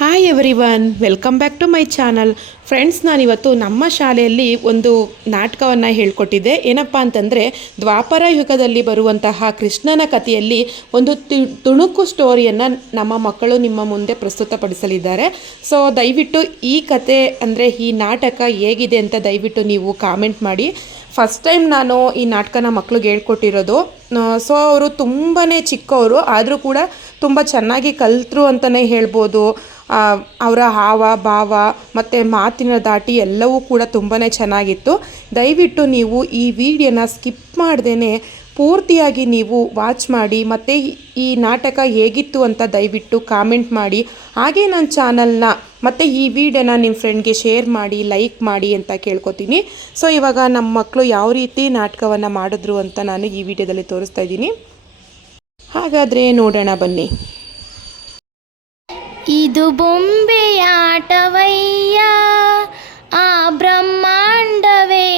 Hi everyone, welcome back to my channel. Friends, ನಾನಿವತ್ತು ನಮ್ಮ ಶಾಲೆಯಲ್ಲಿ ಒಂದು ನಾಟಕವನ್ನು ಹೇಳ್ಕೊಟ್ಟಿದ್ದೆ. ಏನಪ್ಪ ಅಂತಂದರೆ, ದ್ವಾಪರ ಯುಗದಲ್ಲಿ ಬರುವಂತಹ ಕೃಷ್ಣನ ಕಥೆಯಲ್ಲಿ ಒಂದು ತುಣುಕು ಸ್ಟೋರಿಯನ್ನು ನಮ್ಮ ಮಕ್ಕಳು ನಿಮ್ಮ ಮುಂದೆ ಪ್ರಸ್ತುತಪಡಿಸಲಿದ್ದಾರೆ. ಸೊ ದಯವಿಟ್ಟು ಈ ಕತೆ ಅಂದರೆ ಈ ನಾಟಕ ಹೇಗಿದೆ ಅಂತ ದಯವಿಟ್ಟು ನೀವು ಕಾಮೆಂಟ್ ಮಾಡಿ. ಫಸ್ಟ್ ಟೈಮ್ ನಾನು ಈ ನಾಟಕನ ಮಕ್ಳಿಗೆ ಹೇಳ್ಕೊಟ್ಟಿರೋದು. ಸೊ ಅವರು ತುಂಬಾ ಚಿಕ್ಕವರು, ಆದರೂ ಕೂಡ ತುಂಬ ಚೆನ್ನಾಗಿ ಕಲಿತರು ಅಂತಲೇ ಹೇಳ್ಬೋದು. ಅವರ ಹಾವ ಭಾವ ಮತ್ತು ಮಾತಿನ ದಾಟಿ ಎಲ್ಲವೂ ಕೂಡ ತುಂಬಾ ಚೆನ್ನಾಗಿತ್ತು. ದಯವಿಟ್ಟು ನೀವು ಈ ವಿಡಿಯೋನ ಸ್ಕಿಪ್ ಮಾಡ್ದೇ ಪೂರ್ತಿಯಾಗಿ ನೀವು ವಾಚ್ ಮಾಡಿ, ಮತ್ತು ಈ ನಾಟಕ ಹೇಗಿತ್ತು ಅಂತ ದಯವಿಟ್ಟು ಕಾಮೆಂಟ್ ಮಾಡಿ. ಹಾಗೆ ನನ್ನ ಚಾನಲ್ನ ಮತ್ತು ಈ ವಿಡಿಯೋನ ನಿಮ್ಮ ಫ್ರೆಂಡ್ಗೆ ಶೇರ್ ಮಾಡಿ, ಲೈಕ್ ಮಾಡಿ ಅಂತ ಕೇಳ್ಕೊತೀನಿ. ಸೊ ಇವಾಗ ನಮ್ಮ ಮಕ್ಕಳು ಯಾವ ರೀತಿ ನಾಟಕವನ್ನು ಮಾಡಿದ್ರು ಅಂತ ನಾನು ಈ ವಿಡಿಯೋದಲ್ಲಿ ತೋರಿಸ್ತಾ ಇದ್ದೀನಿ. ಹಾಗಾದರೆ ನೋಡೋಣ ಬನ್ನಿ. ಇದು ಬೊಂಬೆಯಾಟವಯ್ಯ, ಆ ಬ್ರಹ್ಮಾಂಡವೇ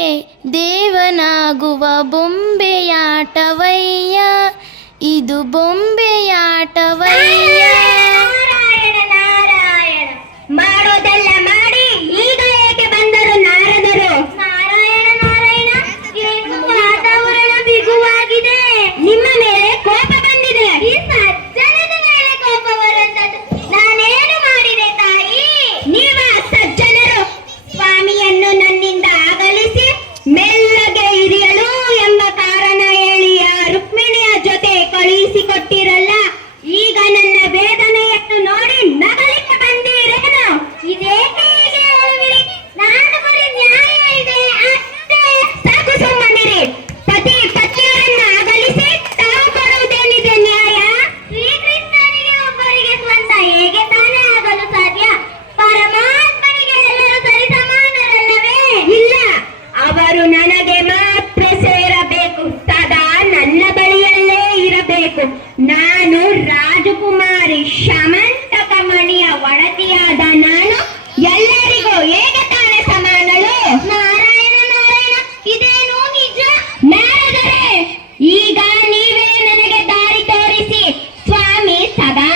ದೇವನಾಗುವ ಬೊಂಬೆಯಾಟವಯ್ಯ. ಇದು ಬೊಂಬೆಯಾಟವಯ್ಯ. ನಾರಾಯಣ ನಾರಾಯಣ, ಮಾಡೋದೆಲ್ಲ ಮಾಡಿ ಈಗ ಏಕೆ ಬಂದರು ನಾರದರು? ನಾರಾಯಣ ನಾರಾಯಣ, ಏನು ವಾತಾವರಣ ಬಿಗುವಾಗಿದೆ. ನಿಮ್ಮ ಮೇಲೆ ಕೋಪ ಬಂದಿದೆ. ಈ ಸಜ್ಜನದ ಮೇಲೆ ಕೋಪ ಬರುತ್ತದೆ. ನಾನೇನು ಮಾಡಿದೆ ತಾಯಿ? ನೀವ ಸಜ್ಜನರು ಸ್ವಾಮಿಯನ್ನು ನನ್ನಿಂದ ಅಗಲಿಸಿ ಮೆಲ್ಲಗೆ ಹಿರಿಯಲು ಎಂಬ ಕಾರಣ ಹೇಳಿ ಆ ರುಕ್ಮಿಣಿಯ ಜೊತೆ ಕಳುಹಿಸಿಕೊಟ್ಟಿರಲ್ಲ. ಈಗ ನನ್ನ ವೇದನೆಯನ್ನು ನೋಡಿ ನಗಲಿಕ್ಕೆ ಬಂದಿರೇನು? ಇದೇಕೆ ಹೀಗೆ ಹೇಳುವಿರಿ? ನಾನು ಬರೀ ನ್ಯಾಯ ಇದೆ ಅಷ್ಟೇ. ಸಾಕು, ಸುಮ್ಮನಿರಿ. ಪತಿ ಪತ್ನಿಯರನ್ನ ಅಗಲಿಸಿ ತಾವು ಕೊಡುವುದೇನಿದೆ ನ್ಯಾಯ? ಶ್ರೀಕೃಷ್ಣನಿಗೆ ಒಬ್ಬರಿಗೆ ಸ್ವಂತ ಹೇಗೆ ತಾನೇ ಆಗಲು ಸಾಧ್ಯ? ಪರಮಾತ್ಮನಿಗೆ ಎಲ್ಲರೂ ಸರಿ ಸಮಾನರಲ್ಲವೇ? ಇಲ್ಲ, ಅವರು ನನಗೆ ಮಾತ್ರ ಸೇರಬೇಕು, ಸದಾ ನನ್ನ ಬಳಿಯಲ್ಲೇ ಇರಬೇಕು. ನಾನು ರಾಜಕುಮಾರಿ ಶಮಂತಕ ಮಣಿಯ ಒಡತಿಯಾದ ನಾನು ಎಲ್ಲರಿಗೂ ಹೇಗೆ ತಾನೇ ಸಮಾನಳು? ನಾರಾಯಣ ನಾರಾಯಣ, ಇದೇನು ನಿಜ? ನಾರದರೆ, ಈಗ ನೀವೇ ನನಗೆ ದಾರಿ ತೋರಿಸಿ. ಸ್ವಾಮಿ ಸದಾ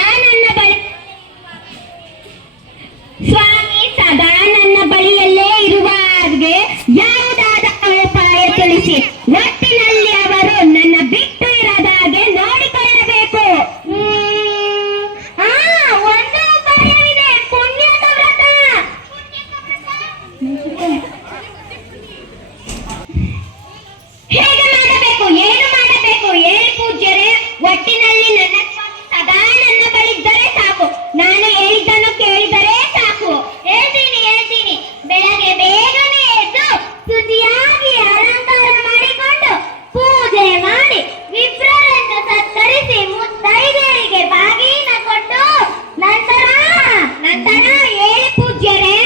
ನನ್ನ ಬಳಿಯಲ್ಲೇ ಇರುವ ಹಾಗೆ ಯಾವುದಾದ ಉಪಾಯ ತಿಳಿಸಿ. ಒಟ್ಟಿನಲ್ಲಿ ಅವರು ನನ್ನ ಬಿಟ್ಟು ಇರದ ಹಾಗೆ ನೋಡಿಕೊಳ್ಳಬೇಕು. ಒಂದು ಉಪಾಯವಿದೆ, ಪುಣ್ಯದ ವ್ರತ. ಹೇಗೆ ಮಾಡಬೇಕು, ಏನು ಮಾಡಬೇಕು ಹೇಳಿ ಪೂಜ್ಯರೇ? ಒಟ್ಟಿನಲ್ಲಿ ನನ್ನ ಸ್ವಾಮಿ ಸದಾ ನನ್ನ ಬಳಿದ್ದರೆ ಸಾಕು. ನಾನು ಹೇಳಿದ್ದನ್ನು ಕೇಳಿದರೆ ಸಾಕು. ಹೇಳ್ತೀನಿ. ಬೆಳಗ್ಗೆ ಬೇಗನೆ ಎದ್ದು ಶುಚಿಯಾಗಿ ಅಲಂಕಾರ ಮಾಡಿಕೊಂಡು ಪೂಜೆ ಮಾಡಿ ವಿಪ್ರರನ್ನು ಸತ್ಕರಿಸಿ ಮುತ್ತೈದೆಯರಿಗೆ ಬಾಗಿನ ಕೊಟ್ಟು ನಂತರ ಹೇಳಿ ಪೂಜ್ಯರೇ,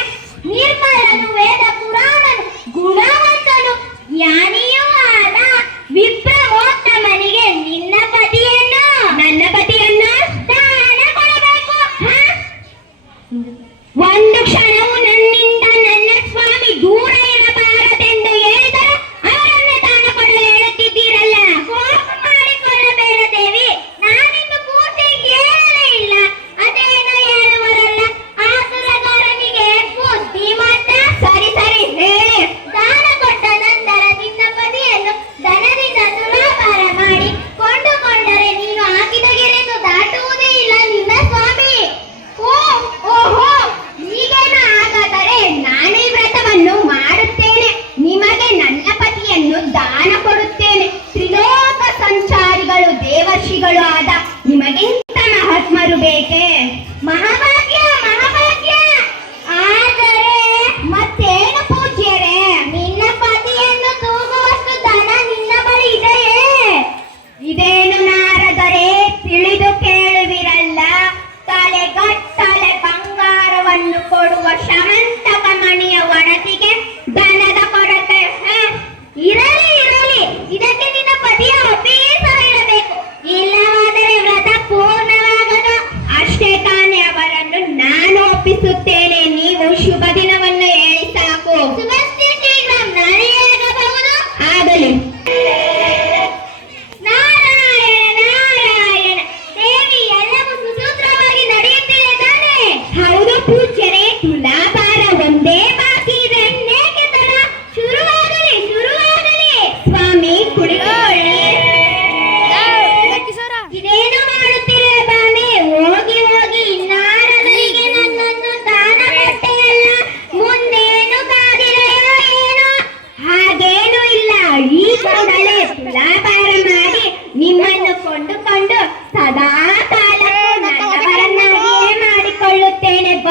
ನಿರ್ಮಲನು ವೇದ ಪುರಾಣನು ಗುಣವಂತನು ಜ್ಞಾನಿಯೂ ಆದ ವಿಪ್ರಮೋತ್ತಮನಿಗೆ ನನ್ನ ಪತಿಯನ್ನು ದಾನ ಕೊಡಬೇಕು. ಒಂದು ಕ್ಷಣವು ನನ್ನಿಂದ ನನ್ನ ಸ್ವಾಮಿ ದೂರ ಇರಬಾರದೆಂದು ಹೇಳಿದರೆ ಅವರನ್ನೇ ದಾನ ಕೊಡಲು ಹೇಳುತ್ತಿದ್ದೀರಲ್ಲ. ಕೋಪ ಮಾಡಿಕೊಳ್ಳಬೇಡ ದೇವಿ, ನಾನಿನ್ನು ಪೂರ್ತಿ ಕೇಳಲೇ ಇಲ್ಲ. ಅದೇನು ಹೇಳುವರಲ್ಲ, ಆಸುರಗಾರನಿಗೆ ಬುದ್ಧಿ ಮಾತ್ರ. ಸರಿ ಹೇಳಿ. ದಾನ ಕೊಟ್ಟ ನಂತರ ನಿನ್ನ ಪತಿಯನ್ನು ಧನದಿಂದ ತುಲಾಭಾರ ಮಾಡಿ ಕೊಂಡುಕೊಂಡರೆ ನೀನು ಹಾಕಿದ ಗೆರೆಯನ್ನು ದಾಟುವುದೇ ಇಲ್ಲ ನಿನ್ನ ಸ್ವಾಮಿ. ಓಹೋ, ಈಗೇನು? ಹಾಗಾದರೆ ನಾನೇ ವ್ರತವನ್ನು ಮಾಡುತ್ತೇನೆ, ನಿಮಗೆ ನನ್ನ ಪತಿಯನ್ನು ದಾನ ಕೊಡುತ್ತೇನೆ. ತ್ರಿಲೋಕ ಸಂಚಾರಿಗಳು ದೇವರ್ಷಿಗಳು ಆದ ನಿಮಗಿಂತ ಮಹಾತ್ಮರು ಬೇಕೇ? ಮಹಾಭಾಗ್ಯ. ಆದರೆ ಮತ್ತೇನು ಪೂಜ್ಯರೇ, ನಿನ್ನ ಪತಿಯನ್ನು ತೂಗುವಷ್ಟು ಧನ ನಿನ್ನ ಬಳಿ ಇದೆಯೇ? ಇದೇನು ನಾರದರೆ, ತಿಳಿದು ಕೇಳುವಿರಲ್ಲ. ತಲೆಗಟ್ಟಲೆ ಬಂಗಾರವನ್ನು ಕೊಡುವ ಶಮಂತಕ ಮಣಿಯ ಒಡತಿಗೆ ಧನದ ಕೊರತೆ. ಇರಲಿ, ಇದಕ್ಕೆ ನಿನ್ನ ಪತಿಯ ಒಪ್ಪಿಗೆ ಸಹ ಇರಬೇಕು. ಇಲ್ಲವಾದರೆ ವ್ರತ ಪೂರ್ಣ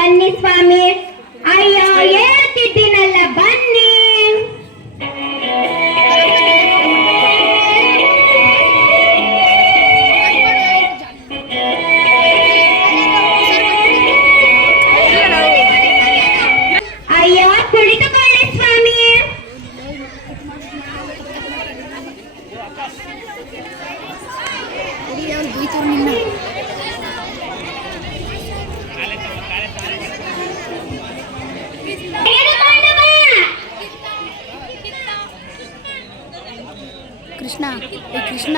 ಬನ್ನಿ ಸ್ವಾಮಿ. ಅಯ್ಯೋ ಹೇಳ್ತಿದ್ದೀನಲ್ಲ ಬನ್ನಿ. ಅಯ್ಯೋ ಕುಳಿತುಕೊಳ್ಳಿ ಸ್ವಾಮಿ. ಕೃಷ್ಣ ಕೃಷ್ಣ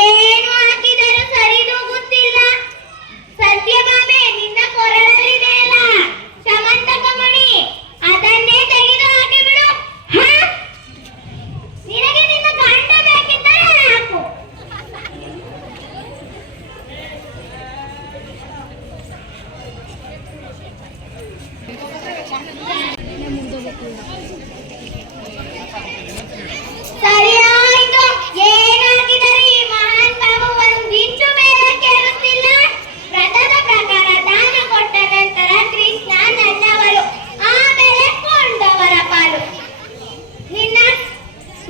ಏನು ಹಾಕಿದರೂ ಸರಿದೂಗುತ್ತಿಲ್ಲ. ಸತ್ಯಭಾಮೆ ನಿನ್ನ ಕೊರಳಲ್ಲಿದೆಯಲ್ಲ ಸಮಂತಕ ಮಣಿ, ಅದನ್ನೇ ತೆಗೆದು ಹಾಕಿಬಿಡು. ನಿನಗೆ ನಿನ್ನ ಗಂಡ ಬೇಕಿದ್ದರೆ ಹಾಕು. ಸರಿಯಾಯಿತು. ಏನಾಗಿದರೆ ಈ ಮಹಾನ್ ಬಾಬು ಒಂದಿಂಚು ಮೇಲಕ್ಕೆ ಏರುತ್ತಿಲ್ಲ. ವ್ರತದ ಪ್ರಕಾರ ದಾನ ಕೊಟ್ಟ ನಂತರ ಕೃಷ್ಣ ನನ್ನವರು, ಆಮೇಲೆ ಕೊಂಡವರ ಪಾಲು. ನಿನ್ನ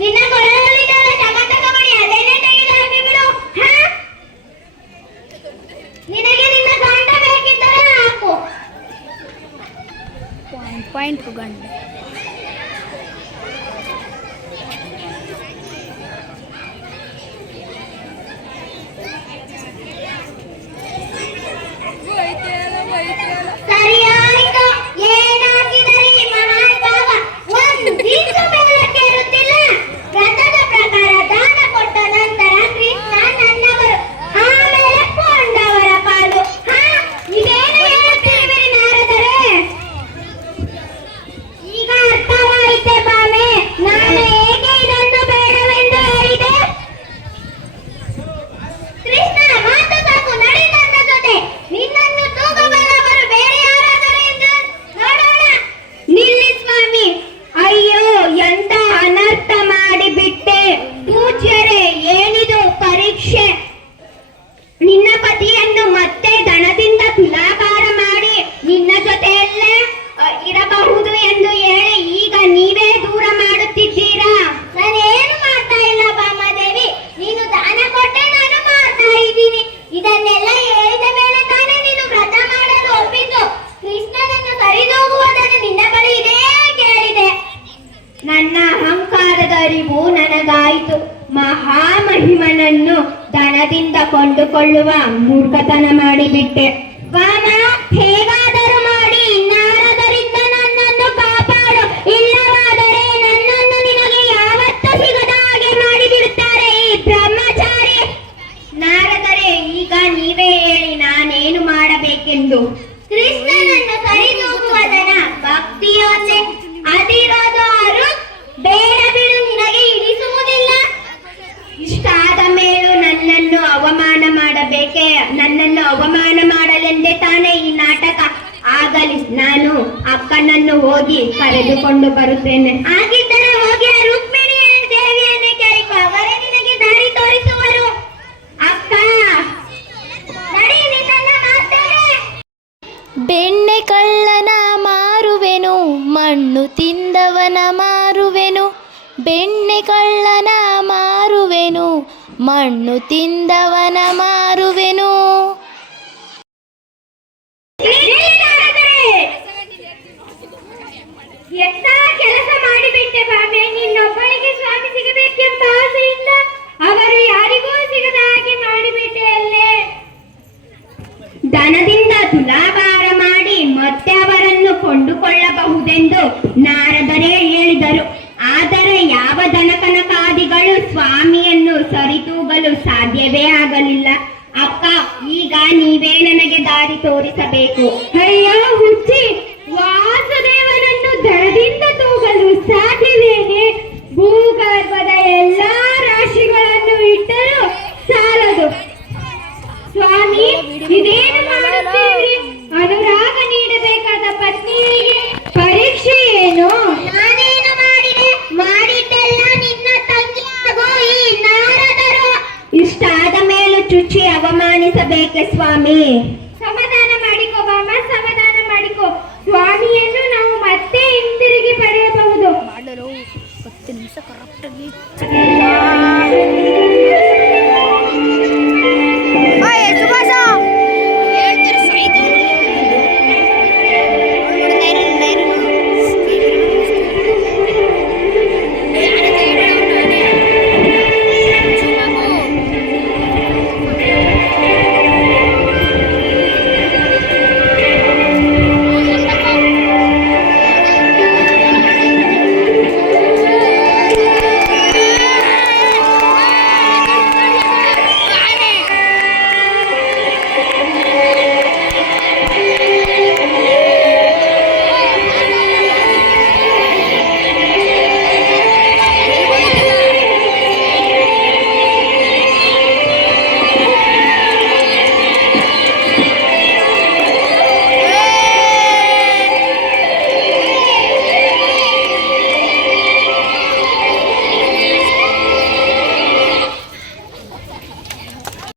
ನಿನ್ನ ಕೊರಳಲ್ಲಿದ್ದ ಸಮಂತಕ ಮಣಿ ಅದನ್ನೇ ತೆಗೆದು ಹಾಕಿಬಿಡು. ನಿನಗೆ ನಿನ್ನ ಗಂಡ ಬೇಕಿದ್ದರೆ ಹಾಕು. ಪಾಯಿಂಟ್ ಗಂಡ ಸರಿಯಾಯಿತು. ಏನಾಗಿದರೆ ಈ ಮಹಾನ್ ಭಾವ ಒಂದಿಂಚು ಮೇಲಕ್ಕೆ ಏರುತ್ತಿಲ್ಲ. ವ್ರತದ ಪ್ರಕಾರ ದಾನ ಕೊಟ್ಟ ನಂತರ ಕೃಷ್ಣ ನನ್ನವರು, ಆಮೇಲೆ ಕೊಂಡವರ ಪಾಲು. ಇದೇನು ಹೇಳುತ್ತಿರುವಿರಿ ನಾರದರೆ? ಈಗ ಅರ್ಥವಾಯಿತೆ ಬಾಮೆ, ನಾನು ಹೇಗೆ ಇದನ್ನು ಬೇಡವೆಂದು ಹೇಳಿದೆ. ಕೃಷ್ಣ ಮಾತು ಸಾಕು, ನಡಿ ನನ್ನ ಜೊತೆ. ನಿನ್ನನ್ನು ತೂಗಬಲ್ಲವರು ಬೇರೆ ಯಾರಾದರೂ ಎಂದು ನೋಡೋಣ. ನಿಲ್ಲಿ ಸ್ವಾಮಿ. ಅಯ್ಯೋ ಎಂತ ಅನರ್ಥ ಮಾಡಿಬಿಟ್ಟೆ. ಪೂಜ್ಯರೇ, ಏನಿದು ಪರೀಕ್ಷೆ? ನಿನ್ನ ಪತಿಯನ್ನು ಮತ್ತೆ ದಣದಿಂದ ತುಲಾಭಾರ ಮಾಡಿ ನಿನ್ನ ಜೊತೆಯಲ್ಲೇ ಇರಬಹುದು ಎಂದು ಹೇಳಿ ಈಗ ನೀವೇ ದೂರ ಮಾಡುತ್ತಿದ್ದೀರಾ. ನಾನೇನು ಮಾಡ್ತಾ ಇಲ್ಲ ಬಾಮಾದೇವಿ, ನೀನು ದಾನ ಕೊಟ್ಟೆ ನಾನು ಮಾಡ್ತಾ ಇದ್ದೀನಿ. ಇದನ್ನೆಲ್ಲ ಹೇಳಿದ ಮೇಲೆ ತಾನೇ ನೀನು ವ್ರತ ಮಾಡಲು ಒಪ್ಪಿದ್ದು. ಕೃಷ್ಣನನ್ನು ಸರಿದೂಗುವುದನ್ನು ನಿನ್ನ ಬಳಿ ಇದೇ ಕೇಳಿದೆ. ನನ್ನ ಅಹಂಕಾರದ ಅರಿವು ನನಗಾಯಿತು. ಮಹಾಮಹಿಮನನ್ನು ದಣದಿಂದ ಕೊಂಡುಕೊಳ್ಳುವ ಮೂರ್ಖತನ ಮಾಡಿಬಿಟ್ಟೆ. ವಾಮ, ಹೇಗಾದರೂ ಮಾಡಿ ನಾರದರಿಂದ ನನ್ನನ್ನು ಕಾಪಾಡು. ಇಲ್ಲವಾದರೆ ನನ್ನನ್ನು ನಿನಗೆ ಯಾವತ್ತೂ ಸಿಗದ ಹಾಗೆ ಮಾಡಿಬಿಡುತ್ತಾರೆ ಈ ಬ್ರಹ್ಮಚಾರಿ. ನಾರದರೆ, ಈಗ ನೀವೇ ಹೇಳಿ ನಾನೇನು ಮಾಡಬೇಕೆಂದು. ಕೃಷ್ಣನನ್ನು ಸರಿದೂಗುವುದನ ಭಕ್ತಿಯೊಂದೇ ಅದಿರೋದು ಅರುಕ್. ಬೇಡ ಬಿಡು, ನಿನಗೆ ಇಡಿಸುವುದಿಲ್ಲ. ಇಷ್ಟಾದ ಮೇಲೂ ನನ್ನನ್ನು ಅವಮಾನ ಮಾಡಬೇಕೆ? ನನ್ನನ್ನು ಅವಮಾನ ಮಾಡಲೆಂದೇ ತಾನೇ ಈ ನಾಟಕ. ಆಗಲಿ, ನಾನು ಅಕ್ಕನನ್ನು ಹೋಗಿ ಕರೆದುಕೊಂಡು ಬರುತ್ತೇನೆ. ಹಾಗಿದ್ದರೆ ಹೋಗಿ ಆ ರುಕ್ಮಿಣಿ ದೇವಿಯನ್ನೇ ಕೇಳಿಕೊ, ಅವರೇ ನಿನಗೆ ದಾರಿ ತೋರಿಸುವರು. ಅಕ್ಕ, ನಡಿ, ನಿನ್ನನ್ನು ಮಾಡ್ತೇನೆ. ಬೆಣ್ಣೆ ಕಳ್ಳನ ಮಾರುವೆನು, ಮಣ್ಣು ತಿಂದವನ ಮಾರುವೆನು. ಬೆಣ್ಣೆ ಕಳ್ಳನ ಮಾರುವೆನು, ಮಣ್ಣು ತಿಂದವನ ಮಾರುವೆನು. ಎಂತ ಕೆಲಸ ಮಾಡಿಬಿಟ್ಟೆ ಬಾಮೆ. ನಿನ್ನೊಬ್ಬಳಿಗೆ ಸ್ವಾಮಿ ಸಿಗಬೇಕೆಂಬ ಆಸೆಯಿಂದ ಅವರು ಯಾರಿಗೂ ಸಿಗದ ಹಾಗೆ ಮಾಡಿಬಿಟ್ಟೆ ಅಲ್ಲೇ. ದನದಿಂದ ತುಲಾಭಾರ ಮಾಡಿ ಮತ್ತೆ ಅವರನ್ನು ಕೊಂಡುಕೊಳ್ಳಬಹುದೆಂದು ನಾರದರೇ ಹೇಳಿದರು. ಆದರೆ ಯಾವ ದನಕನಕಾದಿಗಳು ಸ್ವಾಮಿಯನ್ನು ಸರಿದೂಗಲು ಸಾಧ್ಯವೇ ಆಗಲಿಲ್ಲ. ಅಕ್ಕ, ಈಗ ನೀವೇ ನನಗೆ ದಾರಿ ತೋರಿಸಬೇಕು. ಅಯ್ಯೋ ಹುಚ್ಚಿ, ವಾಸುದೇವನನ್ನು ದಡದಿಂದ ತೂಗಲು ಸಾಧ್ಯವೇನೆ? ಭೂಗರ್ಭದ ಎಲ್ಲಾ ರಾಶಿಗಳನ್ನು ಇಟ್ಟರೆ ಸಮಾಧಾನಿಸಬೇಕೆ ಸ್ವಾಮಿ? ಸಮಾಧಾನ ಮಾಡಿಕೋ ಬಾಮ, ಸಮಾಧಾನ ಮಾಡಿಕೋ. ಸ್ವಾಮಿಯನ್ನು ನಾವು ಮತ್ತೆ ಹಿಂತಿರುಗಿ ಪಡೆಯಬಹುದು. ಮಾಡಲು 10 ನಿಮಿಷ ಕರೆಕ್ಟಾಗಿ